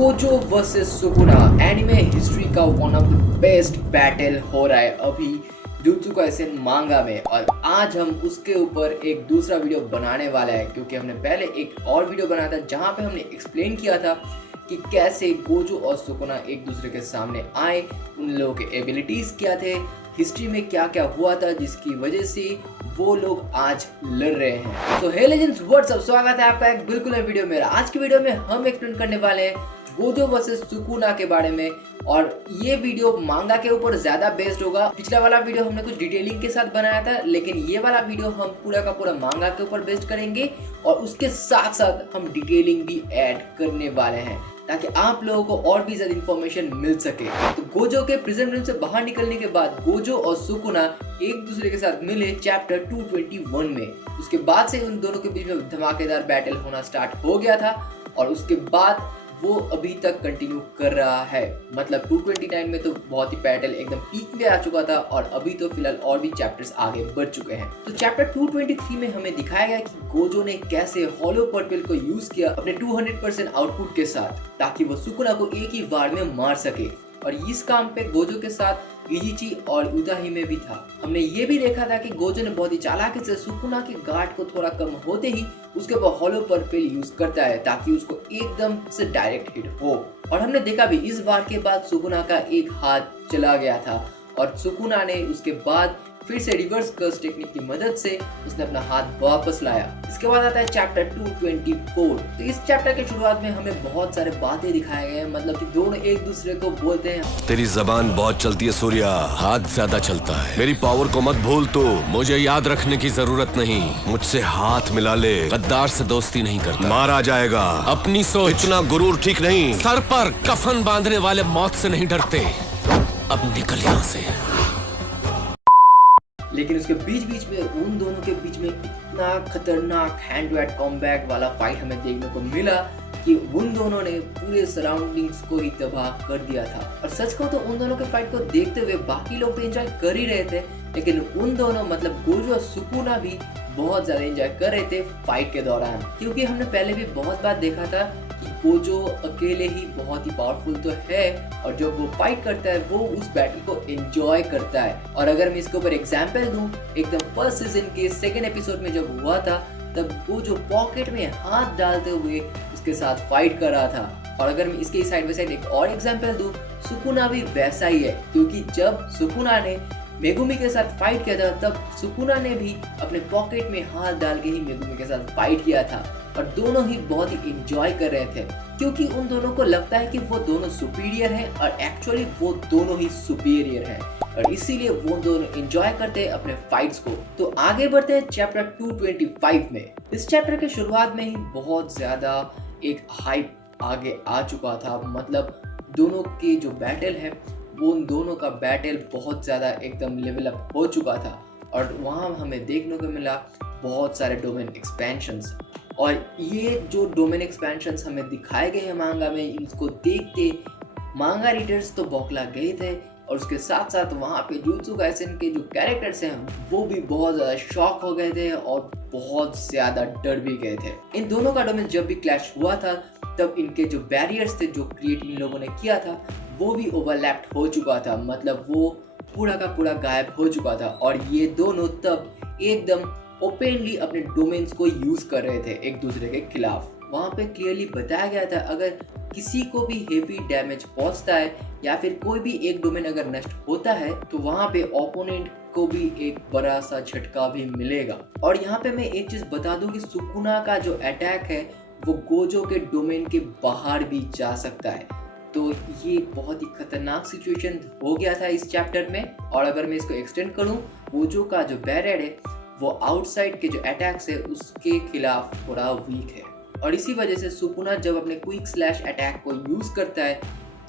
Gojo versus Sukuna anime history का one of the best battle हो रहा है अभी जुत्सु काइसेन मांगा में। और आज हम उसके ऊपर एक दूसरा वीडियो बनाने वाला है, क्योंकि हमने पहले एक और वीडियो बनाया था जहां पे हमने एक्सप्लेन किया था कि कैसे गोजो और सुकुना एक दूसरे के सामने आए, उन लोगों के एबिलिटीज क्या थे, हिस्ट्री में क्या क्या हुआ था जिसकी वजह से वो लोग आज लड़ रहे हैं। तो हे लेजेंड्स, व्हाट्स अप, स्वागत है आपका एक बिल्कुल नई वीडियो में। आज की वीडियो में हम एक्सप्लेन करने वाले हैं गोजो वर्सेस सुकुना के बारे में, और ये वीडियो मांगा के ऊपर ज्यादा बेस्ड होगा। पिछला वाला वीडियो हमने कुछ डिटेलिंग के साथ बनाया था, लेकिन ये वाला वीडियो हम पूरा का पूरा मांगा के ऊपर बेस्ड करेंगे और उसके साथ साथ हम डिटेलिंग भी ऐड करने वाले हैं ताकि आप लोगों को और भी ज्यादा इंफॉर्मेशन मिल सके। तो गोजो के प्रिजन रूम से बाहर निकलने के बाद गोजो और सुकुना एक दूसरे के साथ मिले चैप्टर 221 में। उसके बाद से उन दोनों के बीच में धमाकेदार बैटल होना स्टार्ट हो गया था और उसके बाद वो अभी तक कंटिन्यू कर रहा है। मतलब 229 में तो बहुत ही बैटल एकदम पीक में आ चुका था और अभी तो फिलहाल और भी चैप्टर्स आगे बढ़ चुके हैं। तो चैप्टर 223 में हमें दिखाया गया कि गोजो ने कैसे हॉलो पर्पल को यूज किया अपने 200% आउटपुट के साथ, ताकि वो सुकुना को एक ही वार में मार सके। और इस काम पे गोजो के साथ इजिची और उदाहिमे भी था। हमने ये भी देखा था कि गोजो ने बहुत ही चालाकी से सुकुना के गार्ड को थोड़ा कम होते ही उसके ऊपर हॉलो पर्पल यूज करता है ताकि उसको एकदम से डायरेक्ट हिट हो। और हमने देखा भी इस वार के बाद सुकुना का एक हाथ चला गया था और सुकुना ने उसके बाद फिर से रिवर्स कर्स टेक्निक की मदद से उसने अपना हाथ वापस लाया। इसके बाद आता है चैप्टर 224। तो इस चैप्टर के शुरुआत में हमें बहुत सारे बातें दिखाए गए हैं, मतलब कि दोनों एक दूसरे को बोलते हैं, तेरी जबान बहुत चलती है सूर्या, हाथ ज्यादा चलता है। मेरी पावर को मत भूल तू, मुझे याद रखने की जरूरत नहीं। मुझसे हाथ मिला ले, गद्दार से दोस्ती नहीं करता, मारा जाएगा। अपनी सोच, इतना गुरूर ठीक नहीं। सर पर कफन बांधने वाले मौत से नहीं डरते। अब निकल यहाँ से। लेकिन उसके बीच बीच में उन दोनों के बीच में इतना खतरनाक हैंड टू हैंड कॉम्बैट वाला फाइट हमें देखने को मिला कि उन दोनों ने पूरे सराउंडिंग्स को ही तबाह कर दिया था। और सच कहूं तो उन दोनों के फाइट को देखते हुए बाकी लोग तो एंजॉय कर ही रहे थे, लेकिन उन दोनों मतलब गोजो और सुकुना भी बहुत ज्यादा एंजॉय कर रहे थे फाइट के दौरान। क्योंकि हमने पहले भी बहुत बार देखा था कि गोजो अकेले ही बहुत ही पावरफुल तो है, और जब वो फाइट करता है वो उस बैटल को एंजॉय करता है। और अगर मैं इसके ऊपर एग्जांपल दूं, एकदम फर्स्ट सीजन के सेकंड एपिसोड में जब हुआ था तब वो जो पॉकेट में हाथ डालते हुए उसके साथ फाइट कर रहा था। और अगर मैं इसके साइड बाय साइड एक और एग्जांपल दूं, सुकुना भी वैसा ही है, क्योंकि जब सुकुना ने मेगुमी के साथ फाइट किया था तब सुकुना ने भी अपने पॉकेट में हाथ डाल के ही मेगुमी के साथ फाइट किया था। और दोनों ही बहुत ही एंजॉय कर रहे थे, क्योंकि उन दोनों को लगता है कि वो दोनों सुपीरियर हैं और एक्चुअली वो दोनों ही सुपीरियर हैं, और इसीलिए वो दोनों एंजॉय करते हैं अपने फाइट्स को। तो आगे बढ़ते हैं चैप्टर 225 में। इस चैप्टर के शुरुआत में ही बहुत ज्यादा एक हाइप आगे आ चुका था। मतलब दोनों के जो बैटल है वो उन दोनों का बैटल बहुत ज़्यादा एकदम लेवल अप हो चुका था, और वहाँ हमें देखने को मिला बहुत सारे डोमेन एक्सपेंशंस। और ये जो डोमेन एक्सपेंशंस हमें दिखाए गए हैं मांगा में, इसको देख के मांगा रीडर्स तो बौखला गए थे, और उसके साथ साथ वहाँ पे जुत्सु काइसेन के जो कैरेक्टर्स हैं वो भी बहुत ज़्यादा शॉक हो गए थे और बहुत ज़्यादा डर भी गए थे। इन दोनों का डोमेन जब भी क्लैश हुआ था तब इनके जो बैरियर्स थे जो क्रिएट इन लोगों ने किया था वो भी ओवरलैप्ड हो चुका था, मतलब वो पूरा का पूरा गायब हो चुका था। और ये दोनों तब एकदम ओपनली अपने डोमेन्स को यूज कर रहे थे एक दूसरे के खिलाफ। वहाँ पे क्लियरली बताया गया था अगर किसी को भी हेवी डैमेज पहुंचता है या फिर कोई भी एक डोमेन अगर नष्ट होता है तो वहाँ पे ओपोनेंट को भी एक बड़ा सा झटका भी मिलेगा। और यहाँ पे मैं एक चीज बता दूं कि सुकुना का जो अटैक है वो गोजो के डोमेन के बाहर भी जा सकता है। तो ये बहुत ही खतरनाक सिचुएशन हो गया था इस चैप्टर में। और अगर मैं इसको एक्सटेंड करूं, गोजो का जो बैरियर है वो आउटसाइड के जो अटैक्स है उसके खिलाफ थोड़ा वीक है, और इसी वजह से सुकुना जब अपने क्विक स्लैश अटैक को यूज करता है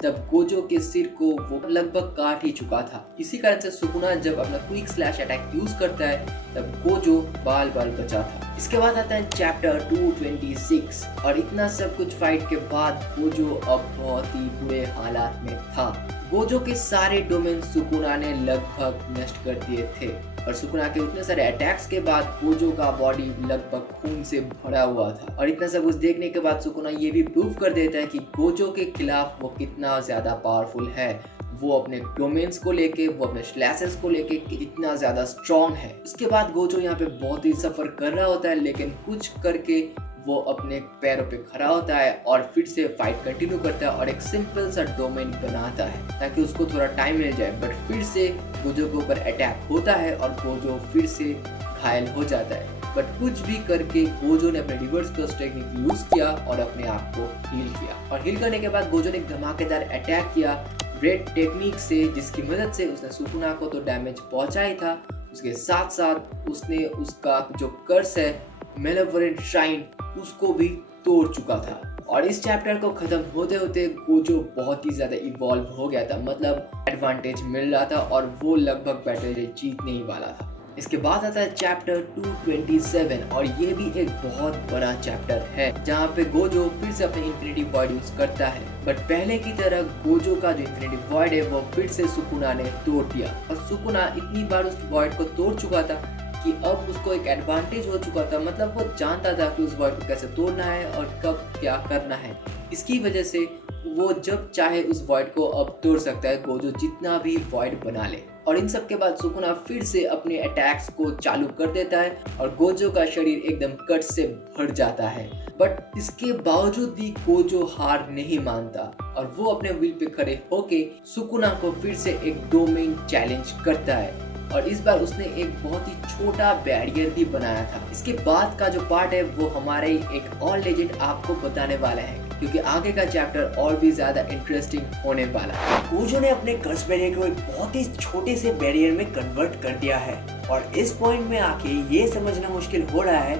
तब गोजो के सिर को वो लगभग काट ही चुका था। इसी कारण से सुकुना जब अपना क्विक स्लैश अटैक यूज करता है तब गोजो बाल बाल बचा था। इसके बाद आता है चैप्टर 226 और इतना सब कुछ फाइट के बाद गोजो अब बहुत ही बुरे हालात में था। गोजो के सारे डोमेन सुकुना ने लगभग नष्ट कर दिए थे और सुकुना के उतने सारे अटैक्स के बाद गोजो का बॉडी लगभग खून से भरा हुआ था। और इतना सब कुछ देखने के बाद सुकुना ये भी प्रूव कर देता है कि गोजो के खिलाफ वो कितना ज्यादा पावरफुल है, वो अपने डोमेन्स को लेके, वो अपने स्लैशेस को लेके कितना ज्यादा स्ट्रॉन्ग है। उसके बाद गोजो यहाँ पे बहुत ही सफर कर रहा होता है, लेकिन कुछ करके वो अपने पैरों पे खड़ा होता है और फिर से फाइट कंटिन्यू करता है और एक सिंपल सा डोमेन बनाता है ताकि उसको थोड़ा टाइम मिल जाए। बट फिर से गोजो के ऊपर अटैक होता है और गोजो फिर से घायल हो जाता है। बट कुछ भी करके गोजो ने अपने रिवर्स कर्स टेक्निक यूज किया और अपने आप को हील किया। और हील करने के बाद गोजो ने एक धमाकेदार अटैक किया रेड टेक्निक से, जिसकी मदद से उसने सुकुना को तो डैमेज पहुंचा ही था, उसके साथ साथ उसने उसका जो कर्स है मेलेवोलेंट श्राइन उसको भी तोड़ चुका था। और इस चैप्टर को खत्म होते होते गोजो बहुत ही ज्यादा इवॉल्व हो गया था, मतलब एडवांटेज मिल रहा था और वो लगभग बैटल जीतने ही वाला था। इसके बाद आता है चैप्टर 227 और ये भी एक बहुत बड़ा चैप्टर है जहाँ पे गोजो फिर से अपने इन्फिनिटी वॉइड यूज करता है। बट पहले की तरह गोजो का जो इन्फिनिटी वॉइड है वो फिर से सुकुना ने तोड़ दिया और सुकुना इतनी बार उस वॉइड को तोड़ चुका था कि अब उसको एक एडवांटेज हो चुका था, मतलब वो जानता था कि उस वॉइड को कैसे तोड़ना है और कब क्या करना है। इसकी वजह से वो जब चाहे उस वॉइड को अब तोड़ सकता है, गोजो जितना भी वॉइड बना ले। और इन सब के बाद सुकुना फिर से अपने अटैक्स को चालू कर देता है और गोजो का शरीर एकदम कट से भर जाता है। बट इसके बावजूद भी गोजो हार नहीं मानता और वो अपने व्हील पे खड़े होके सुकुना को फिर से एक डोमेन चैलेंज करता है और इस बार उसने एक बहुत ही छोटा बैरियर भी बनाया था। इसके बाद का जो पार्ट है वो हमारे एक और लेजेंड आपको बताने वाला है, क्योंकि आगे का चैप्टर और भी ज्यादा इंटरेस्टिंग होने वाला है। गोजो ने अपने कर्स बैरियर को एक बहुत ही छोटे से बैरियर में कन्वर्ट कर दिया है और इस पॉइंट में आके ये समझना मुश्किल हो रहा है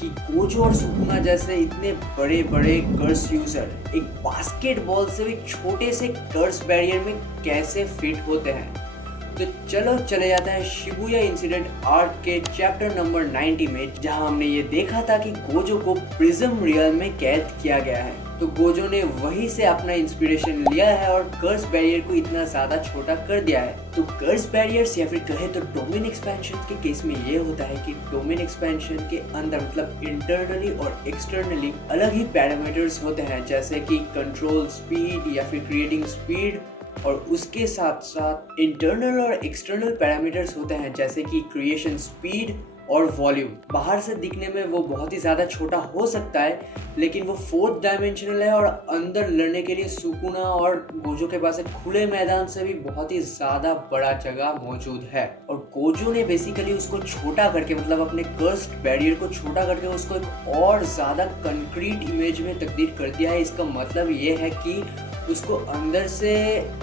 कि गोजो और सुकुना जैसे इतने बड़े बड़े कर्स यूजर एक बास्केटबॉल से भी छोटे से कर्स बैरियर में कैसे फिट होते हैं। तो चलो चले जाते हैं शिबुया इंसिडेंट आर्क के चैप्टर नंबर 90 में, जहां हमने ये देखा था कि गोजो को प्रिज्म रियल में कैद किया गया है। तो गोजो ने वहीं से अपना इंस्पिरेशन लिया है और कर्स बैरियर को इतना ज्यादा छोटा कर दिया है। तो कर्स बैरियर्स या फिर कहे तो डोमेन एक्सपेंशन के केस में ये होता है कि डोमेन एक्सपेंशन के अंदर मतलब इंटरनली और एक्सटर्नली अलग ही पैरामीटर्स होते हैं, जैसे कि कंट्रोल स्पीड या फिर क्रिएटिंग स्पीड, और उसके साथ साथ इंटरनल और एक्सटर्नल पैरामीटर्स होते हैं जैसे कि क्रिएशन स्पीड और वॉल्यूम। बाहर से दिखने में वो बहुत ही ज़्यादा छोटा हो सकता है, लेकिन वो 4th डायमेंशनल है और अंदर लड़ने के लिए सुकुना और गोजो के पास एक खुले मैदान से भी बहुत ही ज़्यादा बड़ा जगह मौजूद है। और गोजो ने बेसिकली उसको छोटा करके मतलब अपने कर्स्ड बैरियर को छोटा करके उसको एक और ज़्यादा कंक्रीट इमेज में तब्दील कर दिया है। इसका मतलब ये है कि उसको अंदर से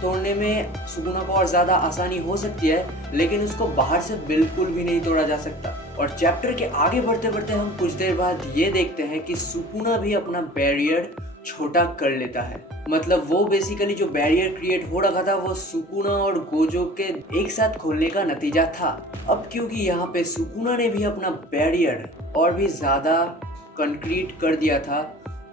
तोड़ने में सुकुना को और ज़्यादा आसानी हो सकती है, लेकिन उसको बाहर से बिल्कुल भी नहीं तोड़ा जा सकता। और चैप्टर के आगे बढ़ते बढ़ते हम कुछ देर बाद ये देखते हैं कि सुकुना भी अपना बैरियर छोटा कर लेता है। मतलब वो बेसिकली जो बैरियर क्रिएट हो रखा था वो सुकुना और गोजो के एक साथ खोलने का नतीजा था। अब क्योंकि यहाँ पे सुकुना ने भी अपना बैरियर और भी ज़्यादा कंक्रीट कर दिया था,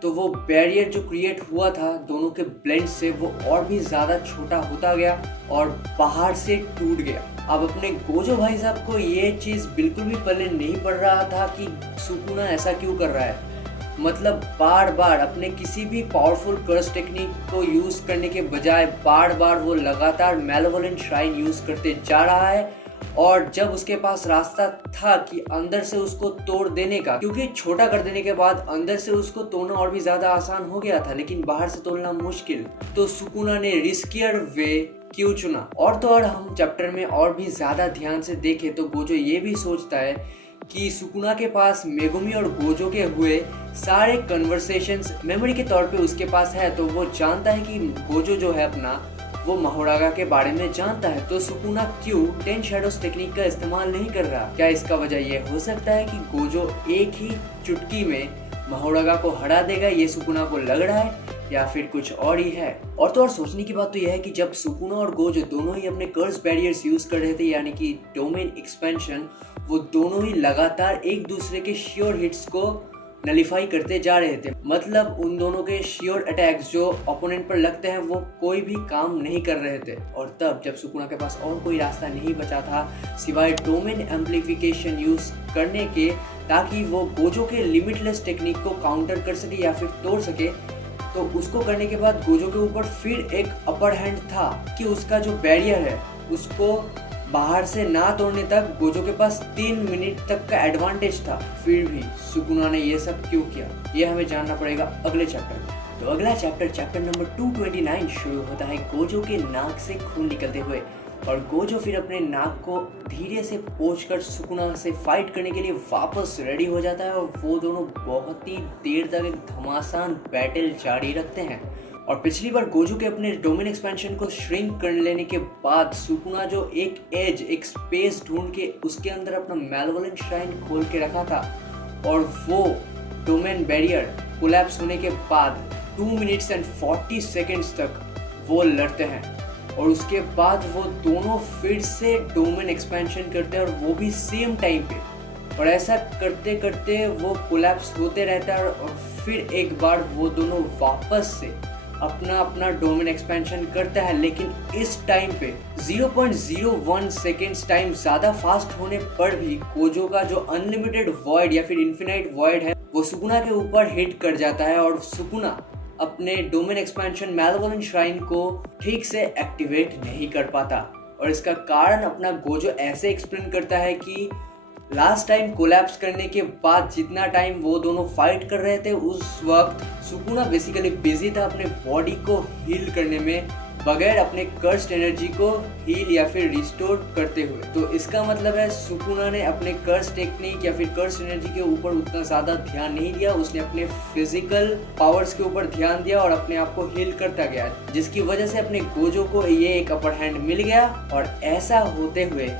तो वो बैरियर जो क्रिएट हुआ था दोनों के ब्लेंड से वो और भी ज़्यादा छोटा होता गया और बाहर से टूट गया। अब अपने गोजो भाई साहब को ये चीज़ बिल्कुल भी पहले नहीं पड़ रहा था कि सुकुना ऐसा क्यों कर रहा है। मतलब बार बार अपने किसी भी पावरफुल कर्स टेक्निक को यूज़ करने के बजाय बार बार वो लगातार मेलेवोलेंट श्राइन यूज़ करते जा रहा है। और जब उसके पास रास्ता था कि अंदर से उसको तोड़ देने का, क्योंकि छोटा कर देने के बाद अंदर से उसको तोड़ना और भी ज्यादा आसान हो गया था, लेकिन बाहर से तोड़ना मुश्किल, तो सुकुना ने रिस्कियर वे क्यों चुना। और तो और हम चैप्टर में और भी ज्यादा ध्यान से देखें तो गोजो ये भी सोचता है कि सुकुना के पास मेगुमी और गोजो के हुए सारे कन्वर्सेशंस मेमोरी के तौर पे उसके पास है, तो वो जानता है कि गोजो जो है अपना वो माहोरागा के बारे में जानता है। तो सुकुना क्यों 10 शैडोज टेक्निक का इस्तेमाल नहीं कर रहा? क्या इसका वजह ये हो सकता है कि गोजो एक ही चुटकी में माहोरागा को हरा देगा, ये सुकुना को लग रहा है, या फिर कुछ और ही है? और तो और सोचने की बात तो यह है कि जब सुकुना और गोजो दोनों ही अपने कर्स बैरियर्स यूज कर रहे थे, यानी कि डोमेन एक्सपेंशन, वो दोनों ही लगातार एक दूसरे के श्योर हिट्स को नलीफाई करते जा रहे थे। मतलब उन दोनों के श्योर अटैक्स जो ओपोनेंट पर लगते हैं वो कोई भी काम नहीं कर रहे थे। और तब जब सुकुना के पास और कोई रास्ता नहीं बचा था सिवाय डोमेन एम्प्लीफिकेशन यूज करने के, ताकि वो गोजो के लिमिटलेस टेक्निक को काउंटर कर सके या फिर तोड़ सके, तो उसको करने के बाद गोजो के ऊपर फिर एक अपर हैंड था कि उसका जो बैरियर है उसको बाहर से ना तोड़ने तक गोजो के पास 3 मिनट तक का एडवांटेज था। फिर भी सुकुना ने ये सब क्यों किया, ये हमें जानना पड़ेगा अगले चैप्टर में। तो अगला चैप्टर नंबर 229 शुरू होता है गोजो के नाक से खून निकलते हुए, और गोजो फिर अपने नाक को धीरे से पोंछकर सुकुना से फाइट करने के लिए वापस रेडी हो जाता है, और वो दोनों बहुत ही देर तक एक घमासान बैटल जारी रखते हैं। और पिछली बार गोजो के अपने डोमेन एक्सपेंशन को श्रिंक कर लेने के बाद सुकुना जो एक स्पेस ढूंढ के उसके अंदर अपना मैलेवोलेंट श्राइन खोल के रखा था, और वो डोमेन बैरियर कोलैप्स होने के बाद 2 मिनट्स एंड 40 सेकेंड्स तक वो लड़ते हैं, और उसके बाद वो दोनों फिर से डोमेन एक्सपेंशन करते हैं, और वो भी सेम टाइम पे। और ऐसा करते करते वो कोलैप्स होते रहता है, और फिर एक बार वो दोनों वापस से अपना डोमेन एक्सपेंशन करता है। लेकिन इस टाइम पे 0.01 सेकेंड्स टाइम ज़्यादा फास्ट होने पर भी गोजो का जो अनलिमिटेड वॉइड या फिर इन्फिनाइट वॉइड है वो सुकुना के ऊपर हिट कर जाता है, और सुकुना अपने डोमेन एक्सपेंशन मैलेवोलेंट श्राइन को ठीक से एक्टिवेट नहीं कर पाता। और इसका कारण अपना गोजो ऐसे एक्सप्लेन करता है कि लास्ट टाइम कोलैप्स करने के बाद जितना टाइम वो दोनों फाइट कर रहे थे उस वक्त सुकुना बेसिकली बिजी था अपने बॉडी को हील करने में, बगैर अपने कर्स्ड एनर्जी को हील या फिर रिस्टोर करते हुए। तो इसका मतलब है सुकुना ने अपने कर्स्ड टेक्निक या फिर कर्स्ड एनर्जी के ऊपर उतना ज़्यादा ध्यान नहीं दिया, उसने अपने फिजिकल पावर्स के ऊपर ध्यान दिया और अपने आप को हील करता गया, जिसकी वजह से अपने गोजो को ये एक अपर हैंड मिल गया। और ऐसा होते हुए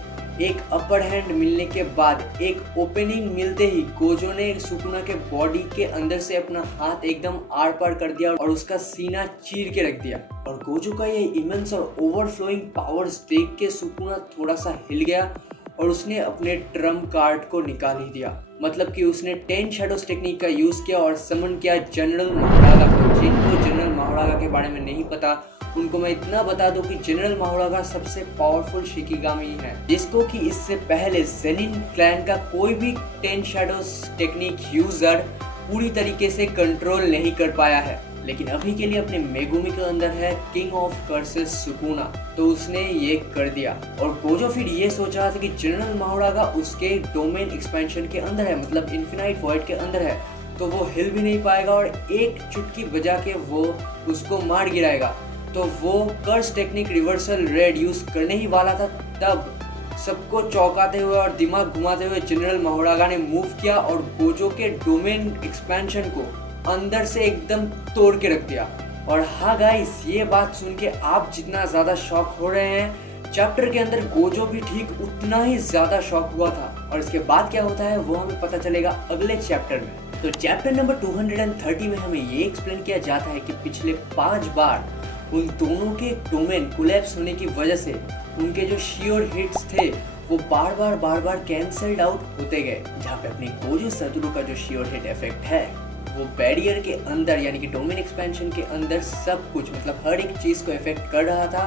एक अपर हैंड मिलने के बाद एक ओपनिंग मिलते ही गोजो ने सुकुना के बॉडी के अंदर से अपना हाथ एकदम आर पार कर दिया और उसका सीना चीर के रख दिया। और गोजो का ये इमेंस और ओवरफ्लोइंग पावर्स देख के सुकुना थोड़ा सा हिल गया और उसने अपने ट्रम्प कार्ड को निकाल ही दिया। मतलब कि उसने 10 शैडोज टेक्निक का यूज किया और समन किया जनरल माहोरागा को। जिनको जनरल माहोरागा के बारे में नहीं पता उनको मैं इतना बता दूं कि जनरल माहोरागा सबसे पावरफुल शिकिगामी है, जिसको कि इससे पहले ज़ेनिन क्लैन का कोई भी 10 शैडोज टेक्निक यूजर पूरी तरीके से कंट्रोल नहीं कर पाया है। लेकिन अभी के लिए अपने मेगुमी के अंदर है किंग ऑफ कर्सेस सुकुना, तो उसने ये कर दिया। और गोजो फिर ये सोच रहा था कि जनरल माहोरागा उसके डोमेन एक्सपेंशन के अंदर है, मतलब इन्फिनाइट वॉइड के अंदर है, तो वो हिल भी नहीं पाएगा और एक चुटकी बजा के वो उसको मार गिराएगा। तो वो curse technique reversal red use करने ही वाला था, तब सबको चौंकाते हुए और दिमाग घुमाते हुए जनरल माहोरागा ने मूव किया और गोजो के डोमेन एक्सपेंशन को अंदर से एकदम तोड़ के रख दिया। और हाँ गाइस, ये बात सुन के आप जितना ज़्यादा शॉक हो रहे हैं, चैप्टर के अंदर गोजो भी ठीक उतना ही ज़्यादा शॉक हुआ था। और इसके बाद क्या होता है वो हमें पता चलेगा अगले चैप्टर में। तो चैप्टर नंबर 230 में हमें ये एक्सप्लेन किया जाता है कि पिछले 5 बार उन दोनों के डोमेन कोलैप्स होने की वजह से उनके जो श्योर हिट्स थे वो बार बार कैंसल्ड आउट होते गए। जहाँ पे अपने गोजो सतोरु का जो श्योर हिट इफेक्ट है वो बैरियर के अंदर यानी कि डोमेन एक्सपेंशन के अंदर सब कुछ, मतलब हर एक चीज़ को इफेक्ट कर रहा था।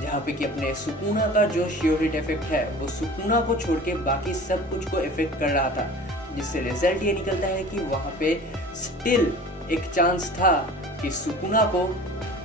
जहाँ पे कि अपने सुकुना का जो श्योर हिट इफेक्ट है वो सुकुना को छोड़ के बाकी सब कुछ को इफेक्ट कर रहा था, जिससे रिजल्ट ये निकलता है कि वहाँ पे स्टिल एक चांस था कि सुकुना को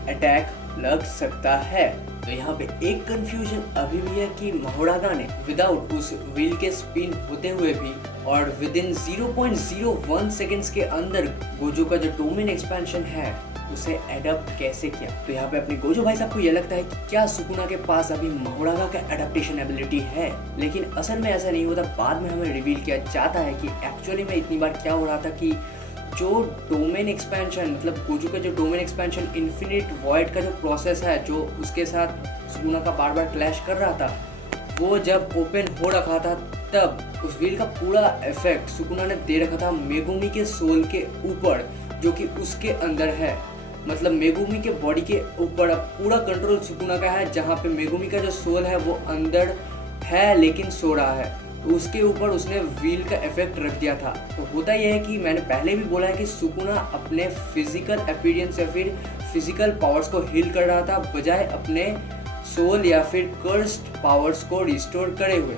अटैक लग सकता है। तो यहाँ पे एक कंफ्यूजन अभी भी है कि माहोरागा ने विदाउट उस व्हील के स्पिन होते हुए भी और विद इन 0.01 सेकेंड्स के अंदर गोजो का जो डोमेन एक्सपेंशन है उसे एडप्ट कैसे किया। तो यहाँ पे अपने गोजो भाई साहब को यह लगता है कि क्या सुकुना के पास अभी माहोरागा का एडेप्टेशन एबिलिटी है, लेकिन असल में ऐसा नहीं होता। बाद में हमें रिवील किया जाता है कि एक्चुअली में इतनी बार क्या हो रहा था कि जो डोमेन एक्सपेंशन, मतलब गोजो का जो डोमेन एक्सपेंशन इन्फिनिट वॉइड का जो प्रोसेस है जो उसके साथ सुकुना का बार क्लैश कर रहा था, वो जब ओपन हो रखा था तब उस व्हील का पूरा इफेक्ट सुकुना ने दे रखा था मेगुमी के सोल के ऊपर, जो कि उसके अंदर है। मतलब मेगुमी के बॉडी के ऊपर अब पूरा कंट्रोल सुकुना का है, जहाँ पे मेगुमी का जो सोल है वो अंदर है लेकिन सो रहा है। तो उसके ऊपर उसने व्हील का इफेक्ट रख दिया था। तो होता यह है कि मैंने पहले भी बोला है कि सुकुना अपने फिजिकल अपीयरेंस या फिर फिजिकल पावर्स को हील कर रहा था, बजाय अपने सोल या फिर कर्स्ड पावर्स को रिस्टोर करे हुए।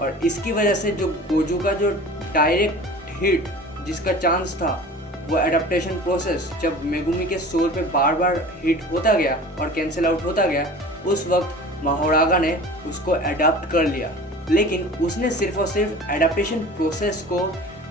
और इसकी वजह से जो गोजो का जो डायरेक्ट हिट जिसका चांस था, वो एडाप्टेशन प्रोसेस जब मेगुमी के सोल पे बार बार हिट होता गया और कैंसिल आउट होता गया, उस वक्त माहोरागा ने उसको अडॉप्ट कर लिया। लेकिन उसने सिर्फ और सिर्फ एडाप्टेशन प्रोसेस को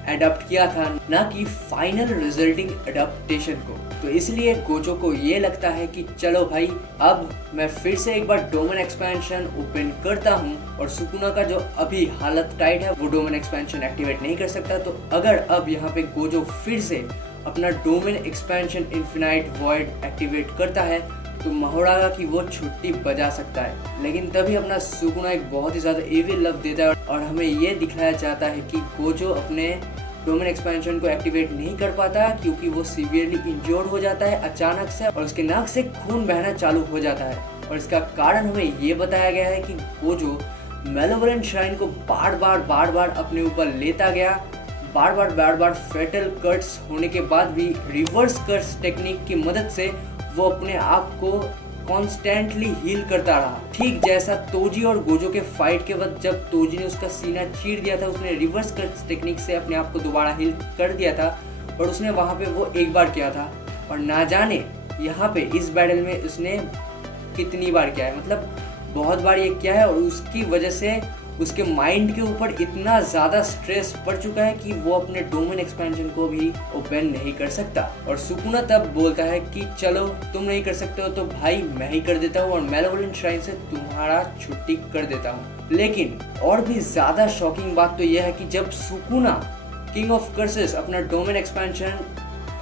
अडॉप्ट किया था, ना कि फाइनल रिजल्टिंग एडाप्टेशन को। तो इसलिए गोजो को ये लगता है कि चलो भाई, अब मैं फिर से एक बार डोमेन एक्सपेंशन ओपन करता हूँ और सुकुना का जो अभी हालत टाइट है वो डोमेन एक्सपेंशन एक्टिवेट नहीं कर सकता। तो अगर अब यहाँ पे गोजो फिर से अपना domain expansion infinite void activate करता है तो माहोरागा की वो छुट्टी बजा सकता है। लेकिन तभी अपना सुकुना एक बहुत ही ज़्यादा एविल लव देता है और हमें ये दिखाया जाता है कि गोजो अपने डोमेन एक्सपेंशन को एक्टिवेट नहीं कर पाता क्योंकि वो सीवियरली इंजर्ड हो जाता है अचानक से और उसके नाक से खून बहना चालू हो जाता है। और इसका कारण हमें ये बताया गया है कि गोजो मेलेवोलेंट श्राइन को बार बार अपने ऊपर लेता गया, बार बार फेटल कट्स होने के बाद भी रिवर्स कट्स टेक्निक की मदद से वो अपने आप को कॉन्स्टेंटली हील करता रहा। ठीक जैसा तोजी और गोजो के फाइट के वक्त जब तोजी ने उसका सीना चीर दिया था, उसने रिवर्स कट्स टेक्निक से अपने आप को दोबारा हील कर दिया था। और उसने वहाँ पे वो एक बार किया था और ना जाने यहाँ पे इस बैटल में उसने कितनी बार किया है, मतलब बहुत बार ये किया है। और उसकी वजह से उसके माइंड के ऊपर इतना ज़्यादा स्ट्रेस पड़ चुका है कि वो अपने डोमेन एक्सपेंशन को भी ओपन नहीं कर सकता। और सुकुना तब बोलता है कि चलो तुम नहीं कर सकते हो तो भाई मैं ही कर देता हूँ और मेलेवोलेंट श्राइन से तुम्हारा छुट्टी कर देता हूँ। लेकिन और भी ज़्यादा शॉकिंग बात तो यह है कि जब सुकुना किंग ऑफ कर्सेस अपना डोमेन एक्सपेंशन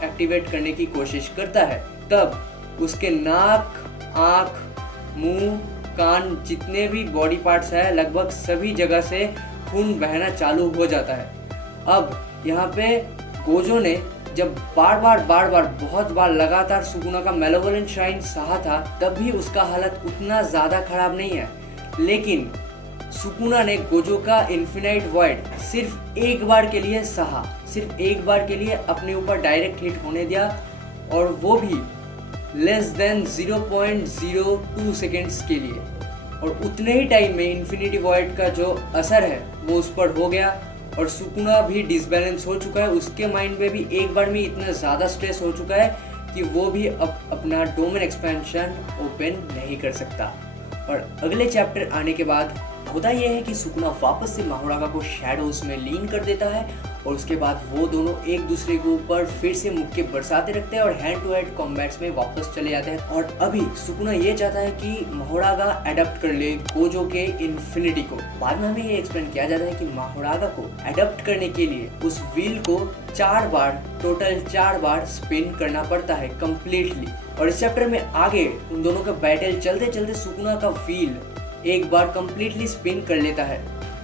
एक्टिवेट करने की कोशिश करता है, तब उसके नाक, आँख, मुंह, कान, जितने भी बॉडी पार्ट्स है, लगभग सभी जगह से खून बहना चालू हो जाता है। अब यहाँ पे गोजो ने जब बार बार बहुत बार लगातार सुकुना का मेलेवोलेंट श्राइन सहा था, तब भी उसका हालत उतना ज़्यादा खराब नहीं है। लेकिन सुकुना ने गोजो का इन्फिनाइट वॉइड सिर्फ एक बार के लिए सहा, सिर्फ एक बार के लिए अपने ऊपर डायरेक्ट हिट होने दिया, और वो भी लेस देन 0.02 सेकेंड्स के लिए। और उतने ही टाइम में इन्फिनिटी वॉइड का जो असर है वो उस पर हो गया और सुकुना भी डिसबैलेंस हो चुका है। उसके माइंड में भी एक बार में इतना ज़्यादा स्ट्रेस हो चुका है कि वो भी अब अपना डोमेन एक्सपेंशन ओपन नहीं कर सकता। और अगले चैप्टर आने के बाद होता यह है कि सुकुना वापस से माहोरागा को शैडोज में लीन कर देता है और उसके बाद वो दोनों एक दूसरे के ऊपर फिर से मुक्के बरसाते रखते हैं और हैंड टू हैंड कॉम्बैट्स में वापस चले जाते हैं। और अभी सुकुना ये चाहता है कि माहोरागा अडॉप्ट कर ले गोजो के इन्फिनिटी को। बाद में हमें ये एक्सप्लेन किया जाता है कि माहोरागा को अडॉप्ट करने के लिए उस व्हील को टोटल 4 बार स्पिन करना पड़ता है कम्प्लीटली। और इस चैप्टर में आगे उन दोनों का बैटल चलते चलते सुकुना का व्हील एक बार कम्प्लीटली स्पिन कर लेता है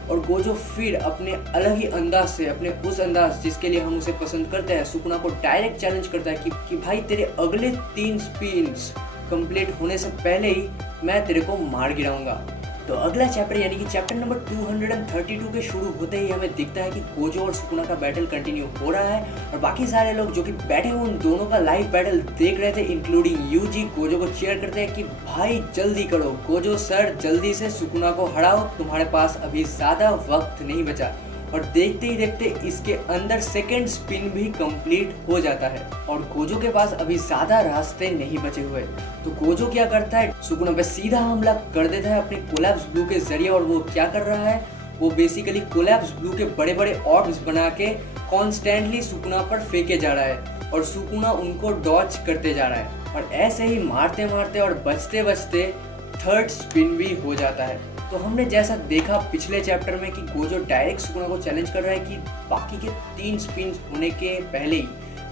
और गोजो फिर अपने अलग ही अंदाज से, अपने उस अंदाज जिसके लिए हम उसे पसंद करते हैं, सुकुना को डायरेक्ट चैलेंज करता है कि भाई तेरे अगले 3 स्पिन्स कंप्लीट होने से पहले ही मैं तेरे को मार गिराऊंगा। तो अगला चैप्टर यानी कि चैप्टर नंबर 232 के शुरू होते ही हमें दिखता है कि गोजो और सुकुना का बैटल कंटिन्यू हो रहा है और बाकी सारे लोग जो कि बैठे हुए उन दोनों का लाइव बैटल देख रहे थे, इंक्लूडिंग यूजी, गोजो को चीयर करते हैं कि भाई जल्दी करो, गोजो सर जल्दी से सुकुना को हराओ, तुम्हारे पास अभी ज़्यादा वक्त नहीं बचा। और देखते ही देखते इसके अंदर सेकंड स्पिन भी कंप्लीट हो जाता है और गोजो के पास अभी ज्यादा रास्ते नहीं बचे हुए। तो गोजो क्या करता है, सुकुना पे सीधा हमला कर देता है अपने कोलैप्स ब्लू के जरिए। और वो क्या कर रहा है, वो बेसिकली कोलैप्स ब्लू के बड़े बड़े ऑर्ब्स बना के कॉन्स्टेंटली सुकुना पर फेंके जा रहा है और सुकुना उनको डॉच करते जा रहा है। और ऐसे ही मारते मारते और बचते बचते थर्ड स्पिन भी हो जाता है। तो हमने जैसा देखा पिछले चैप्टर में कि गोजो डायरेक्ट सुकुना को चैलेंज कर रहा है कि बाकी के 3 स्पिन होने के पहले ही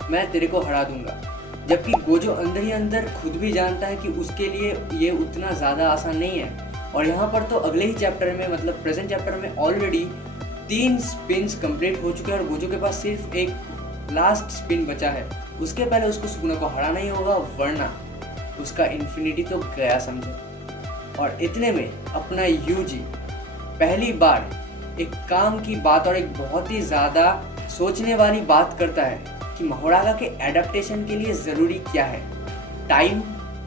मैं तेरे को हरा दूंगा, जबकि गोजो अंदर ही अंदर खुद भी जानता है कि उसके लिए ये उतना ज़्यादा आसान नहीं है। और यहाँ पर तो अगले ही चैप्टर में, मतलब प्रेजेंट चैप्टर में ऑलरेडी 3 स्पिन्स कंप्लीट हो चुके हैं और गोजो के पास सिर्फ एक लास्ट स्पिन बचा है। उसके पहले उसको सुकुना को हराना ही होगा, वरना उसका इन्फिनिटी तो गया समझो। और इतने में अपना यूजी पहली बार एक काम की बात और एक बहुत ही ज़्यादा सोचने वाली बात करता है कि महारागा के एडेप्टेशन के लिए ज़रूरी क्या है, टाइम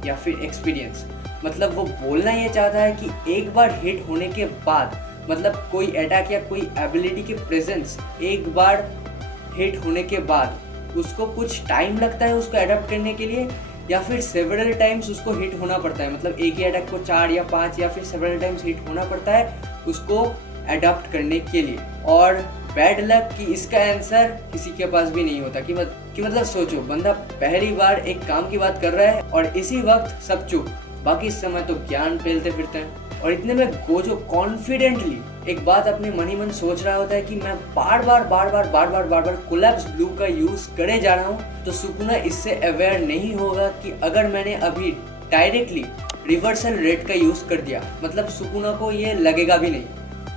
या फिर एक्सपीरियंस। मतलब वो बोलना ये चाहता है कि एक बार हिट होने के बाद, मतलब कोई अटैक या कोई एबिलिटी के प्रेजेंस एक बार हिट होने के बाद उसको कुछ टाइम लगता है उसको अडॉप्ट करने के लिए, या फिर सेवरल टाइम्स उसको हिट होना पड़ता है। मतलब एक ही अटैक को 4 या 5 या फिर सेवरल टाइम्स हिट होना पड़ता है उसको अडॉप्ट करने के लिए। और बैड लक कि इसका आंसर किसी के पास भी नहीं होता कि मतलब सोचो, बंदा पहली बार एक काम की बात कर रहा है और इसी वक्त सब चुप, बाकी इस समय तो ज्ञान फैलते फिरते हैं। और इतने में गोजो कॉन्फिडेंटली एक बात अपने मन ही मन सोच रहा होता है कि मैं बार बार कोलैप्स ब्लू का यूज करे जा रहा हूँ, तो सुकुना इससे अवेयर नहीं होगा कि अगर मैंने अभी डायरेक्टली रिवर्सल रेट का यूज कर दिया, मतलब सुकुना को ये लगेगा भी नहीं।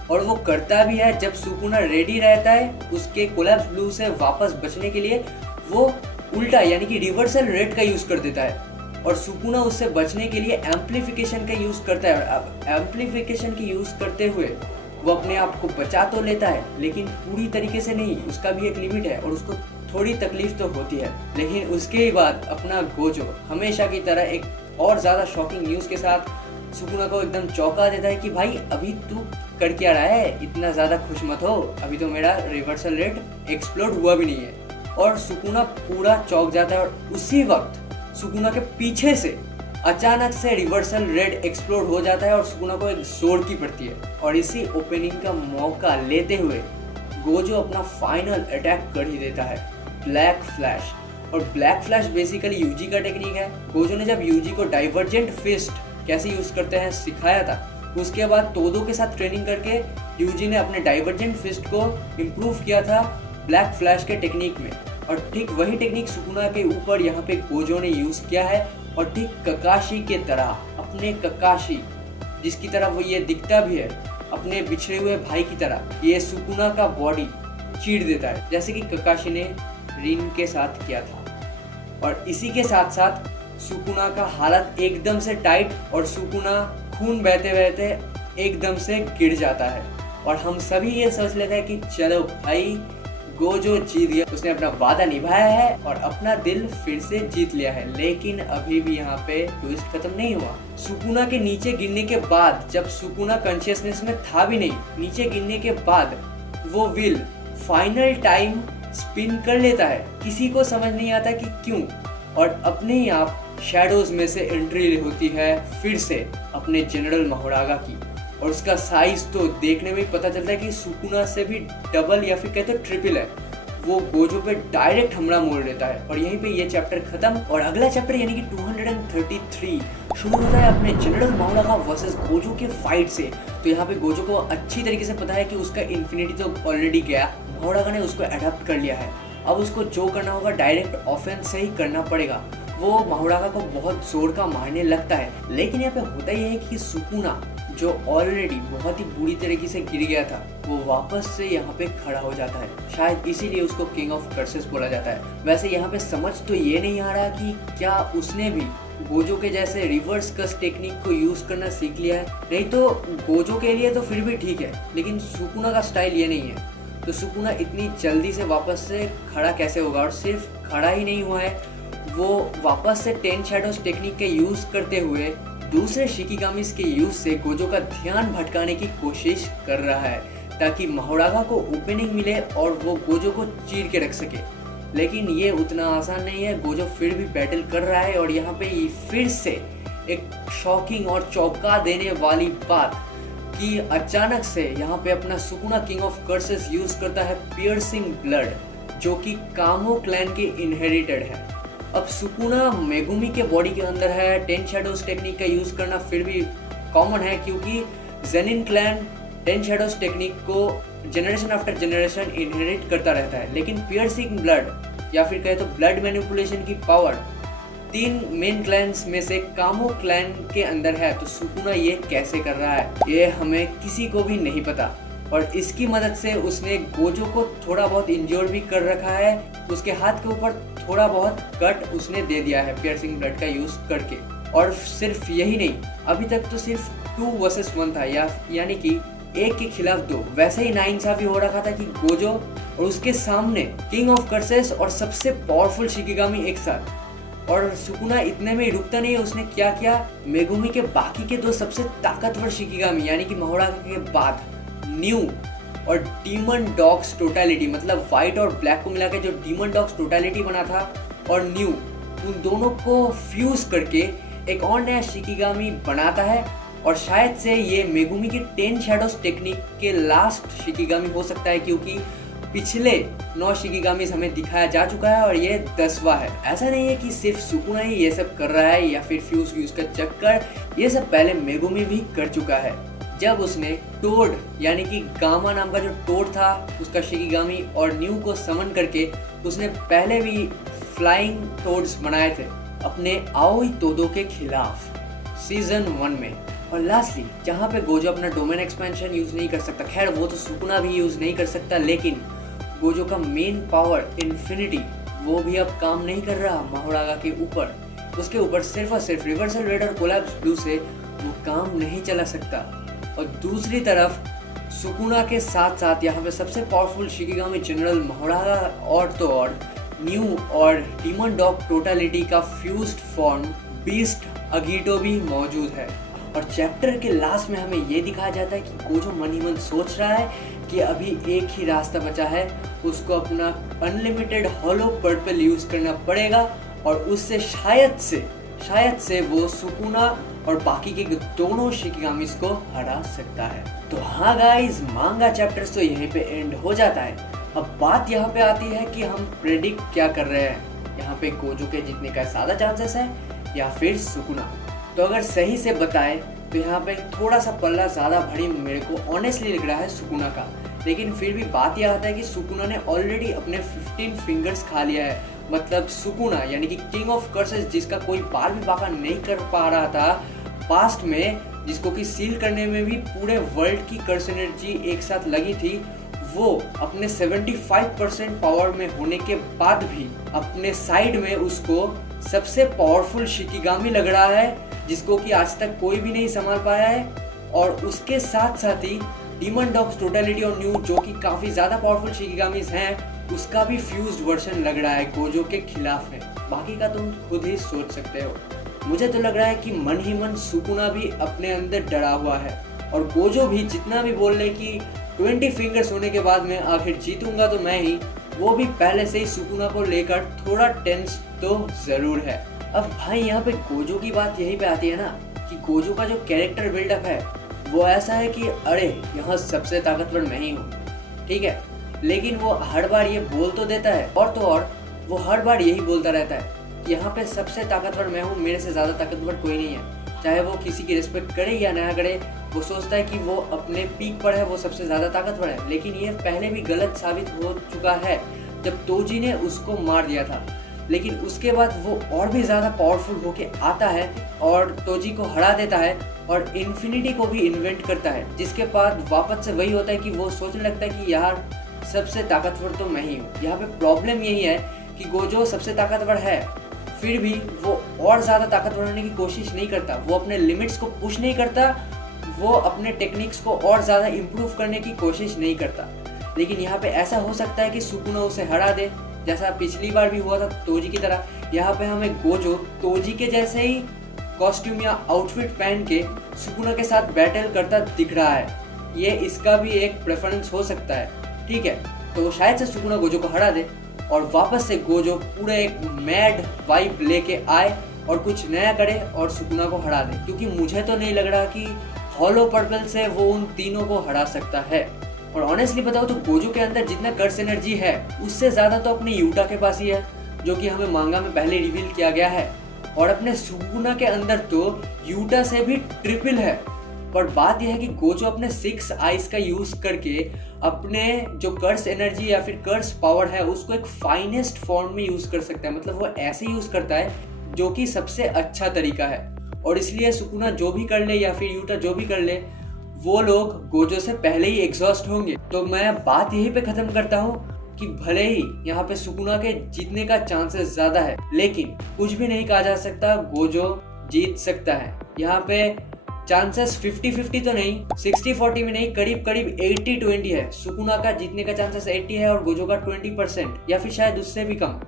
और वो करता भी है, जब सुकुना रेडी रहता है उसके कोलैप्स ब्लू से वापस बचने के लिए वो उल्टा यानी कि रिवर्सल रेट का यूज कर देता है, और सुकुना उससे बचने के लिए एम्पलीफिकेशन का यूज करता है। अब एम्पलीफिकेशन की यूज करते हुए वो अपने आप को बचा तो लेता है, लेकिन पूरी तरीके से नहीं, उसका भी एक लिमिट है और उसको थोड़ी तकलीफ तो होती है। लेकिन उसके बाद अपना गोजो हमेशा की तरह एक और ज़्यादा शॉकिंग न्यूज़ के साथ सुकुना को एकदम चौंका देता है कि भाई अभी तू कर क्या रहा है, इतना ज़्यादा खुश मत हो, अभी तो मेरा रिवर्सल रेट एक्सप्लोड हुआ भी नहीं है। और सुकुना पूरा चौंक जाता है और उसी वक्त सुकुना के पीछे से अचानक से रिवर्सल रेट एक्सप्लोड हो जाता है और सुकुना को एक जोर की पड़ती है। और इसी ओपनिंग का मौका लेते हुए गोजो अपना फाइनल अटैक कर ही देता है, ब्लैक फ्लैश। और ब्लैक फ्लैश बेसिकली यूजी का टेक्निक है। गोजो ने जब यूजी को डाइवर्जेंट फिस्ट कैसे यूज करते हैं सिखाया था, उसके बाद तोदो के साथ ट्रेनिंग करके यूजी ने अपने डाइवर्जेंट फिस्ट को इम्प्रूव किया था ब्लैक फ्लैश के टेक्निक में। और ठीक वही टेक्निक सुकुना के ऊपर यहाँ पे गोजो ने यूज किया है। और ठीक ककाशी के तरह, अपने ककाशी जिसकी तरह वो ये दिखता भी है, अपने बिछड़े हुए भाई की तरह, ये सुकुना का बॉडी चीर देता है, जैसे कि ककाशी ने रिन के साथ किया था। और इसी के साथ साथ सुकुना का हालत एकदम से टाइट और सुकुना खून बहते बहते एकदम से गिर जाता है। और हम सभी ये सोच लेते हैं कि चलो भाई गोजो जीत गया, उसने अपना वादा निभाया है और अपना दिल फिर से जीत लिया है। लेकिन अभी भी यहाँ पे ट्विस्ट खत्म नहीं हुआ। सुकुना के नीचे गिरने के बाद, जब सुकुना कॉन्शियसनेस में था भी नहीं, नीचे गिरने के बाद वो विल फाइनल टाइम स्पिन कर लेता है, किसी को समझ नहीं आता कि क्यों। और अपने ही आप शैडोज में से एंट्री होती है फिर से अपने जनरल महारागा की, और उसका साइज तो देखने में ही पता चलता है कि सुकुना से भी डबल या फिर कहते ट्रिपल है। वो गोजो पे डायरेक्ट हमला मोड़ लेता है और यहीं पे ये चैप्टर खत्म। और अगला चैप्टर यानी कि 233 शुरू होता है अपने जनरल महारागा वर्सेस गोजो के फाइट से। तो यहाँ पे गोजो को अच्छी तरीके से पता है कि उसका इन्फिनिटी तो ऑलरेडी गया, महारागा ने उसको अडॉप्ट कर लिया है। अब उसको जो करना होगा डायरेक्ट ऑफेंस से ही करना पड़ेगा। वो महारागा को बहुत जोर का मारने लगता है, लेकिन यहाँ पे होता ही है कि सुकुना जो ऑलरेडी बहुत ही बुरी तरीके से गिर गया था, वो वापस से यहाँ पे खड़ा हो जाता है। शायद इसीलिए उसको किंग ऑफ कर्सेस बोला जाता है। वैसे यहाँ पे समझ तो ये नहीं आ रहा कि क्या उसने भी गोजो के जैसे रिवर्स कस टेक्निक को यूज करना सीख लिया है। नहीं तो गोजो के लिए तो फिर भी ठीक है, लेकिन सुकुना का स्टाइल ये नहीं है। तो सुकुना इतनी जल्दी से वापस से खड़ा कैसे होगा? और सिर्फ खड़ा ही नहीं हुआ है, वो वापस से 10 शैडोज टेक्निक के यूज करते हुए दूसरे शिकिगामिस के यूज से गोजो का ध्यान भटकाने की कोशिश कर रहा है, ताकि महारागा को ओपनिंग मिले और वो गोजो को चीर के रख सके। लेकिन ये उतना आसान नहीं है। गोजो फिर भी बैटल कर रहा है और यहाँ पे फिर से एक शॉकिंग और चौंका देने वाली बात कि अचानक से यहाँ पे अपना Sukuna king of curses use करता है पियर्सिंग ब्लड, जो कि कामो क्लैन के इनहेरिटेड है। अब सुकुना मेगुमी के बॉडी के अंदर है, 10 शैडोज टेक्निक का यूज करना फिर भी कॉमन है, क्योंकि जेनिन क्लैन 10 शैडोज टेक्निक को जनरेशन आफ्टर जनरेशन इनहेरिट करता रहता है। लेकिन पियर्सिंग ब्लड या फिर कहे तो ब्लड मैनिपुलेशन की पावर 3 मेन क्लैन्स में से कामो क्लैन के अंदर है। तो सुकुना ये कैसे कर रहा है, ये हमें किसी को भी नहीं पता। और इसकी मदद से उसने गोजो को थोड़ा बहुत इंजोर भी कर रखा है, उसके हाथ के ऊपर थोड़ा बहुत कट उसने दे दिया है पियर्सिंग ब्लड का यूज करके। और सिर्फ यही नहीं, अभी तक तो सिर्फ 2 वर्सेस 1 था, यानी कि एक के खिलाफ दो। वैसे ही नाइंसाफी हो रखा था कि गोजो और उसके सामने किंग ऑफ कर्सेस और सबसे पावरफुल शिकिगामी एक साथ। और सुकुना इतने में ही रुकता नहीं है, उसने क्या किया, मेगुमी के बाकी के दो सबसे ताकतवर शिकिगामी यानी कि मोहोरागा के बाद न्यू और डीमन डॉग्स टोटलिटी, मतलब व्हाइट और ब्लैक को मिला के जो डीमन डॉग्स टोटलिटी बना था, और न्यू, उन दोनों को फ्यूज करके एक और नया शिकिगामी बनाता है। और शायद से ये मेगुमी के 10 शैडोज टेक्निक के लास्ट शिकिगामी हो सकता है, क्योंकि पिछले 9 शिकिगामी हमें दिखाया जा चुका है और ये 10वां है। ऐसा नहीं है कि सिर्फ सुकुना ही ये सब कर रहा है या फिर फ्यूज का चक्कर, ये सब पहले मेगुमी भी कर चुका है। जब उसने टोड यानी कि गामा नाम का जो टोड था उसका शिकिगामी और न्यू को समन करके उसने पहले भी फ्लाइंग टोड्स बनाए थे अपने आओई तोदो के खिलाफ सीजन 1 में। और लास्टली जहाँ पे गोजो अपना डोमेन एक्सपेंशन यूज नहीं कर सकता, खैर वो तो सुकुना भी यूज नहीं कर सकता, लेकिन गोजो का मेन पावर इन्फिनिटी वो भी अब काम नहीं कर रहा मोहोरागा के ऊपर। उसके ऊपर सिर्फ और सिर्फ रिवर्सल रेड और कोलैप्स ब्लू से वो काम नहीं चला सकता। और दूसरी तरफ सुकुना के साथ साथ यहाँ पे सबसे पावरफुल शिकिगामी जनरल मोहोरागा और तो और न्यू और डीमन डॉग टोटलिटी का फ्यूज्ड फॉर्म बीस्ट अगीटो भी मौजूद है। और चैप्टर के लास्ट में हमें ये दिखाया जाता है कि गोजो मन ही मन सोच रहा है कि अभी एक ही रास्ता बचा है, उसको अपना अनलिमिटेड हॉलो पर्पल यूज करना पड़ेगा और उससे शायद से वो सुकुना और बाकी के दोनों शिकिगामिस को हरा सकता है। तो हाँ गाइस, मांगा चैप्टर्स तो यहीं पे एंड हो जाता है। अब बात यहाँ पे आती है कि हम प्रेडिक्ट क्या कर रहे हैं, यहाँ पे गोजो के जीतने का ज्यादा चांसेस है या फिर सुकुना। तो अगर सही से बताए तो यहाँ पे थोड़ा सा पल्ला ज्यादा भारी मेरे को ऑनेस्टली लग रहा है सुकुना का, लेकिन फिर भी बात यह आता है कि सुकुना ने ऑलरेडी अपने 15 फिंगर्स खा लिया है। मतलब सुकुना यानी कि किंग ऑफ कर्सेस, जिसका कोई बाल भी बाका नहीं कर पा रहा था पास्ट में, जिसको कि सील करने में भी पूरे वर्ल्ड की कर्स एनर्जी एक साथ लगी थी, वो अपने 75% पावर में होने के बाद भी अपने साइड में उसको सबसे पावरफुल शिकिगामी लग रहा है, जिसको कि आज तक कोई भी नहीं संभाल पाया है। और उसके साथ साथ ही डीमन डॉग्स टोटलिटी और न्यू, जो कि काफी ज्यादा पावरफुल शिकिगामीज हैं, उसका भी फ्यूज्ड वर्जन लग रहा है गोजो के खिलाफ है। बाकी का तुम खुद ही सोच सकते हो। मुझे तो लग रहा है कि मन ही मन सुकुना भी अपने अंदर डरा हुआ है और गोजो भी जितना भी बोल रहे कि 20 फिंगर्स होने के बाद मैं आखिर जीतूंगा तो मैं ही, वो भी पहले से ही सुकुना को लेकर थोड़ा टेंस तो जरूर है। अब भाई यहाँ पे गोजो की बात यहीं पे आती है ना कि गोजो का जो कैरेक्टर बिल्डअप है वो ऐसा है कि अरे यहाँ सबसे ताकतवर मैं ही हूँ, ठीक है, लेकिन वो हर बार ये बोल तो देता है और तो और वो हर बार यही बोलता रहता है कि यहाँ पे सबसे ताकतवर मैं हूँ, मेरे से ज़्यादा ताकतवर कोई नहीं है। चाहे वो किसी की रिस्पेक्ट करे या ना करे, वो सोचता है कि वो अपने पीक पर है, वो सबसे ज़्यादा ताकतवर है। लेकिन ये पहले भी गलत साबित हो चुका है जब तोजी ने उसको मार दिया था। लेकिन उसके बाद वो और भी ज़्यादा पावरफुल होके आता है और तोजी को हरा देता है और इन्फिनिटी को भी इन्वेंट करता है, जिसके बाद वापस से वही होता है कि वो सोचने लगता है कि यार सबसे ताकतवर तो मैं ही हूँ। यहाँ पे प्रॉब्लम यही है कि गोजो सबसे ताकतवर है, फिर भी वो और ज़्यादा ताकतवर होने की कोशिश नहीं करता, वो अपने लिमिट्स को पुश नहीं करता, वो अपने टेक्निक्स को और ज़्यादा इम्प्रूव करने की कोशिश नहीं करता। लेकिन यहाँ पे ऐसा हो सकता है कि सुकुना उसे हरा दे, जैसा पिछली बार भी हुआ था तोजी की तरह। यहाँ पे हमें गोजो तोजी के जैसे ही कॉस्ट्यूम या आउटफिट पहन के सुकुना के साथ बैटल करता दिख रहा है। ये इसका भी एक प्रेफरेंस हो सकता है, ठीक है। तो शायद से सुकुना गोजो को हरा दे और वापस से गोजो पूरे एक मैड वाइब लेके आए और कुछ नया करे और सुकुना को हरा दे, क्योंकि मुझे तो नहीं लग रहा कि हॉलो पर्पल से वो उन तीनों को हरा सकता है। और ऑनेस्टली बताओ तो गोजो के अंदर जितना कर्स एनर्जी है उससे ज्यादा तो अपने यूटा के पास ही है, जो कि हमें मांगा में पहले रिवील किया गया है। और अपने सुकुना के अंदर तो यूटा से भी ट्रिपल है। पर बात यह है कि गोजो अपने 6 आइज का यूज करके अपने जो कर्स एनर्जी या फिर कर्स पावर है उसको एक फाइनेस्ट फॉर्म में यूज कर सकता है। मतलब वो ऐसे यूज करता है जो कि सबसे अच्छा तरीका है। और इसलिए सुकुना जो भी कर ले या फिर यूटा जो भी कर ले, वो लोग गोजो से पहले ही एग्जॉस्ट होंगे। तो मैं बात यहीं पे खत्म करता हूँ कि भले ही यहाँ पे सुकुना के जीतने का चांसेस ज्यादा है, लेकिन कुछ भी नहीं कहा जा सकता, गोजो जीत सकता है। यहाँ पे चांसेस 50-50 तो नहीं, 60-40 में नहीं, करीब करीब 80-20 है। सुकुना का जीतने का चांसेस 80 है और गोजो का 20% या फिर शायद उससे भी कम।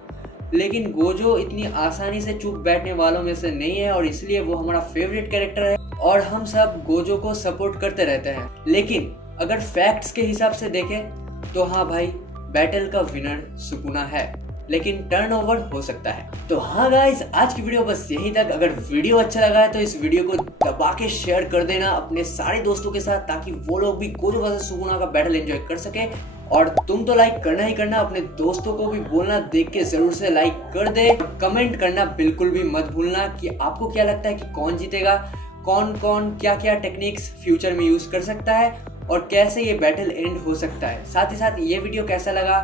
लेकिन गोजो इतनी आसानी से चुप बैठने वालों में से नहीं है और इसलिए वो हमारा फेवरेट कैरेक्टर है और हम सब गोजो को सपोर्ट करते रहते हैं। लेकिन अगर फैक्ट्स के हिसाब से देखें तो हाँ भाई, बैटल का विनर सुकुना है, लेकिन टर्नओवर हो सकता है। तो हाँ गाइस, आज की वीडियो बस यहीं तक। अगर वीडियो अच्छा लगा है तो इस वीडियो को दबा के शेयर कर देना अपने सारे दोस्तों के साथ, ताकि वो लोग भी गोजो वर्सेस सुकुना का बैटल एंजॉय कर सके। और तुम तो लाइक करना ही करना, अपने दोस्तों को भी बोलना, देख के जरूर से लाइक कर दे। कमेंट करना बिल्कुल भी मत भूलना कि आपको क्या लगता है कि कौन जीतेगा, कौन कौन क्या क्या टेक्निक्स फ्यूचर में यूज कर सकता है और कैसे ये बैटल एंड हो सकता है। साथ ही साथ ये वीडियो कैसा लगा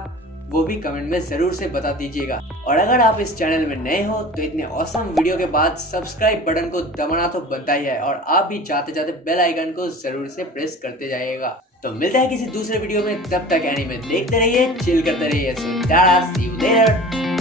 वो भी कमेंट में जरूर से बता दीजिएगा। और अगर आप इस चैनल में नए हो तो इतने ऑसम वीडियो के बाद सब्सक्राइब बटन को दबाना तो बनता ही है, और आप भी जाते जाते बेल आइकन को जरूर से प्रेस करते जाइएगा। तो मिलते हैं किसी दूसरे वीडियो में, तब तक एनीमे देखते रहिए, चिल करते रहिए। सो टाटा, सी यू लेटर।